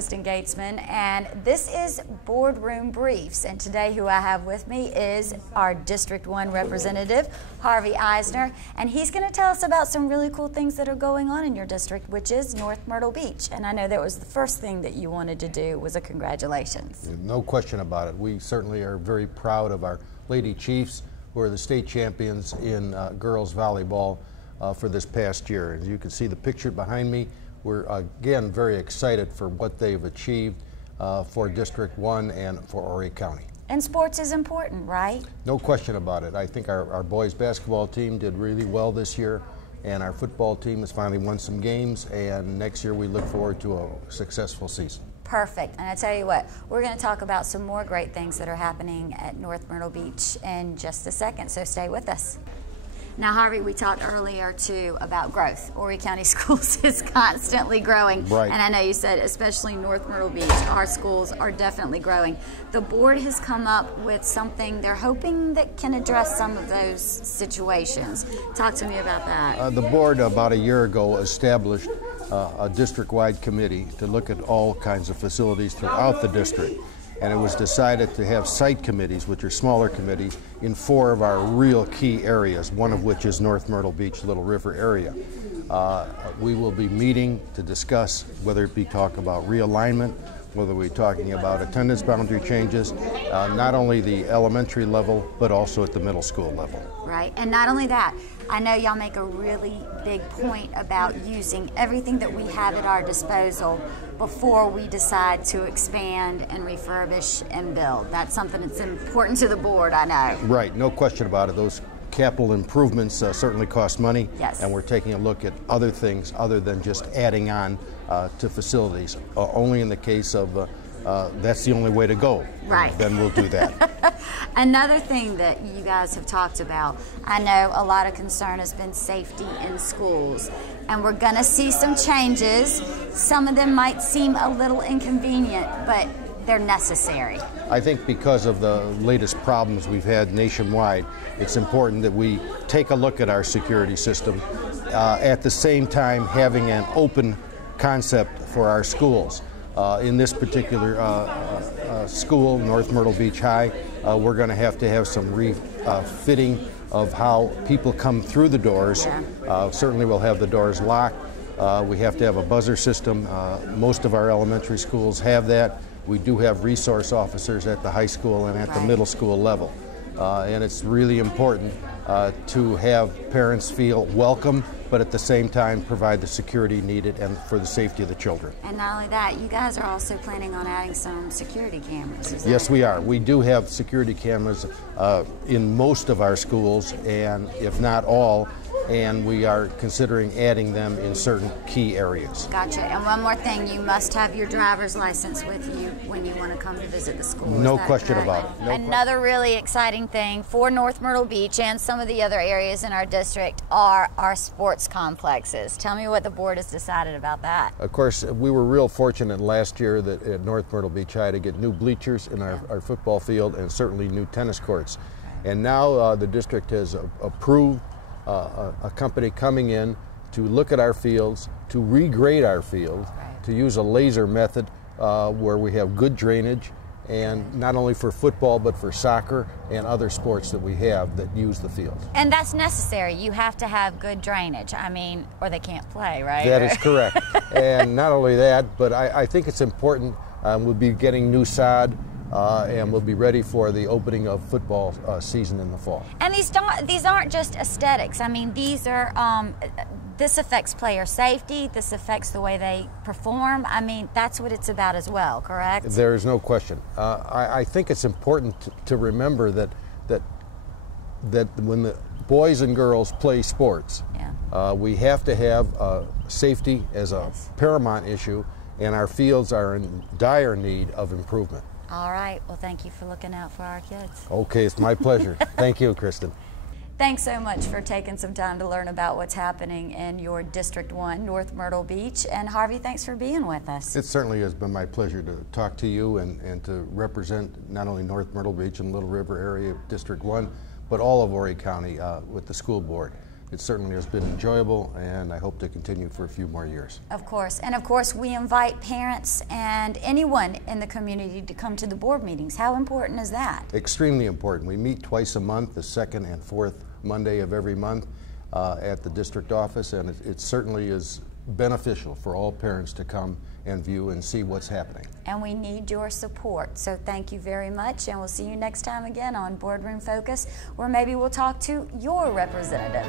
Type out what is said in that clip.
Kristen Gatesman, and this is Boardroom Briefs. And today who I have with me is our District 1 representative, Harvey Eisner, and he's going to tell us about some really cool things that are going on in your district, which is North Myrtle Beach. And I know that was the first thing that you wanted to do was a congratulations. No question about it. We certainly are very proud of our Lady Chiefs, who are the state champions in girls volleyball for this past year. As you can see the picture behind me, we're again very excited for what they've achieved for District 1 and for Horry County. And sports is important, right? No question about it. I think our boys basketball team did really well this year, and our football team has finally won some games, and next year we look forward to a successful season. Perfect. And I tell you what, we're going to talk about some more great things that are happening at North Myrtle Beach in just a second, so stay with us. Now, Harvey, we talked earlier, too, about growth. Horry County Schools is constantly growing. Right. And I know you said, especially North Myrtle Beach, our schools are definitely growing. The board has come up with something they're hoping that can address some of those situations. Talk to me about that. The board, about a year ago, established a district-wide committee to look at all kinds of facilities throughout the district. And it was decided to have site committees, which are smaller committees, in 4 of our real key areas, one of which is North Myrtle Beach, Little River area. We will be meeting to discuss whether it be talk about realignment, whether we're talking about attendance boundary changes, not only the elementary level, but also at the middle school level. Right, and not only that, I know y'all make a really big point about using everything that we have at our disposal before we decide to expand and refurbish and build. That's something that's important to the board, I know. Right, no question about it. Those capital improvements certainly cost money, yes. And we're taking a look at other things other than just adding on to facilities. Only in the case of that's the only way to go. Right. Then we'll do that. Another thing that you guys have talked about, I know a lot of concern has been safety in schools, and we're going to see some changes. Some of them might seem a little inconvenient, but they're necessary. I think because of the latest problems we've had nationwide, it's important that we take a look at our security system, at the same time having an open concept for our schools. In this particular school, North Myrtle Beach High, we're going to have some refitting of how people come through the doors. Yeah. Certainly we'll have the doors locked. We have to have a buzzer system. Most of our elementary schools have that. We do have resource officers at the high school and at the middle school level. And it's really important to have parents feel welcome, but at the same time provide the security needed and for the safety of the children. And not only that, you guys are also planning on adding some security cameras. Yes, we are. We do have security cameras in most of our schools, and if not all, and we are considering adding them in certain key areas. Gotcha. And one more thing, you must have your driver's license with you when you want to come to visit the school. No question about it. Another really exciting thing for North Myrtle Beach and some of the other areas in our district are our sports complexes. Tell me what the board has decided about that. Of course, we were real fortunate last year that at North Myrtle Beach High to get new bleachers in our football field and certainly new tennis courts. And now the district has approved a company coming in to look at our fields, to regrade our field, to use a laser method where we have good drainage, and not only for football but for soccer and other sports that we have that use the field. And that's necessary. You have to have good drainage. I mean, or they can't play, right? That is correct. And not only that, but I think it's important. We'll be getting new sod. And we'll be ready for the opening of football season in the fall. And these aren't just aesthetics. I mean, these are, this affects player safety, this affects the way they perform. I mean, that's what it's about as well, correct? There is no question. I think it's important to remember that when the boys and girls play sports, we have to have safety as a paramount issue, and our fields are in dire need of improvement. All right. Well, thank you for looking out for our kids. Okay, it's my pleasure. Thank you, Kristen. Thanks so much for taking some time to learn about what's happening in your District 1, North Myrtle Beach. And Harvey, thanks for being with us. It certainly has been my pleasure to talk to you and to represent not only North Myrtle Beach and Little River area, District 1, but all of Horry County with the school board. It certainly has been enjoyable, and I hope to continue for a few more years. Of course. And of course, we invite parents and anyone in the community to come to the board meetings. How important is that? Extremely important. We meet twice a month, the second and fourth Monday of every month at the district office, and it certainly is beneficial for all parents to come and view and see what's happening. And we need your support. So thank you very much, and we'll see you next time again on Boardroom Focus, where maybe we'll talk to your representative.